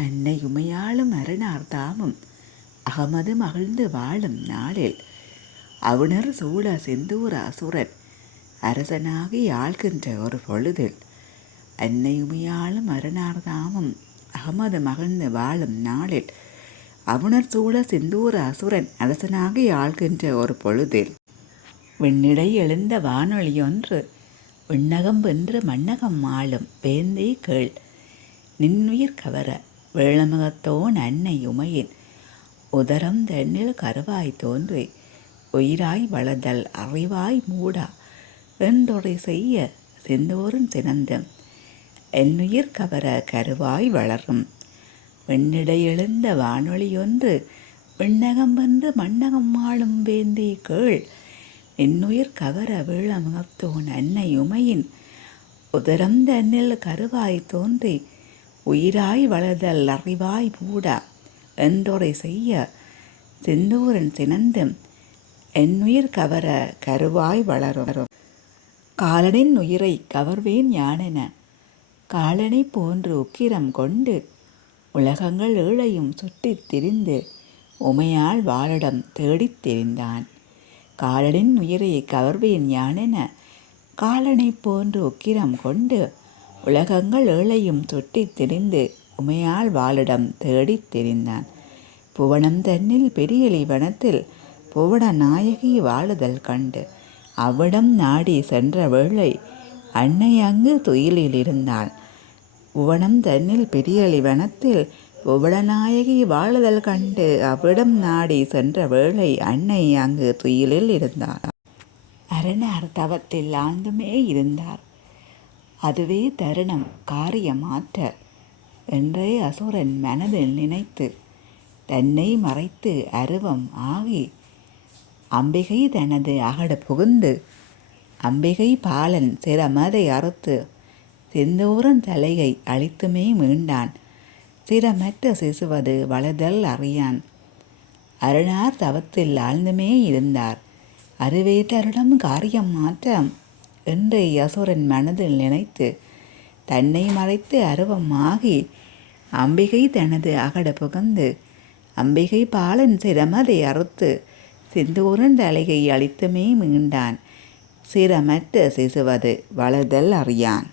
அன்னை உமையாளும் அரணார் தாமும் அகமது மகிழ்ந்து வாழும் நாளில் அவுணர் சூழ செந்தூர அசுரன் அரசனாகி ஆள்கின்ற ஒரு பொழுதில் அன்னை உமையாளும் அரணார் தாமும் அகமது மகிழ்ந்து வாழும் நாளில் அவுணர் சூழ செந்தூர அசுரன் அரசனாகி ஆள்கின்ற ஒரு பொழுதில் விண்ணிடை எழுந்த வானொலியொன்று விண்ணகம் வென்று மண்ணகம் ஆளும் வேந்தை கேள் நின்னுயிர் கவர வேளமுகத்தோன் அன்னை உமையின் உதரம் தன்னில் கருவாய் தோன்றி உயிராய் வளர்தல் அறிவாய் மூடா என்றொடை செய்ய செந்தோறும் சினந்தம் என்னுயிர் கவர கருவாய் வளரும் விண்ணிடை எழுந்த வானொலியொன்று விண்ணகம் வென்று மண்ணகம் ஆளும் வேந்தை கேள் நின்னுயிர் கவர வேளமுகத்தோன் அன்னை உமையின் உதரம் தன்னில் கருவாய் தோன்றி உயிராய் வளர்தல் அறிவாய் மூடா என்றொரை செய்ய செந்தூரன் சினந்தும் என்னுயிர் கவர கருவாய் வளரும் காலனின் உயிரை கவர்வேன் யானென காலனை போன்று உக்கிரம் கொண்டு உலகங்கள் ஏழையும் சுற்றித் திரிந்து உமையால் வாழிடம் தேடித் திரிந்தான். காலனின் உயிரை கவர்வேன் யானென காலனை போன்று உக்கிரம் கொண்டு உலகங்கள் ஏழையும் சுற்றித் திரிந்து உமையால் வாழிடம் தேடித் திரிந்தான். புவனம் தன்னில் பெரியலி வனத்தில் புவன நாயகி வாழுதல் கண்டு அவ்விடம் நாடி சென்ற வேளை அன்னை அங்கு துயிலில் இருந்தாள். புவனம் தன்னில் பெரியலி வனத்தில் புவனநாயகி வாழுதல் கண்டு அவ்விடம் நாடி சென்ற வேளை அன்னை அங்கு துயிலில் இருந்தாள். அரணார் தவத்தில் ஆழ்ந்துமே இருந்தார். அதுவே தருணம் காரியமாற்ற என்றே அசுரன் மனதில் நினைத்து தன்னை மறைத்து அருவம் ஆகி அம்பிகை தனது அகடு புகுந்து அம்பிகை பாலன் சிரமதை அறுத்து செந்தூரன் தலையை அழித்துமே மீண்டான். சிரமற்ற சிசுவது வளர்தல் அறியான். அரணார் தவத்தில் ஆழ்ந்துமே இருந்தார். அருவே தருணம் காரியம் மாற்றம் என்று அசுரன் மனதில் நினைத்து தன்னை மறைத்து அருவம் ஆகி அம்பிகை தனது அகடு புகுந்து அம்பிகை பாலன் சிரமதை அறுத்து செந்தூரன் தலையை அழித்துமே மீண்டான். சிரமற்ற சிசுவது வளர்தல் அறியான்.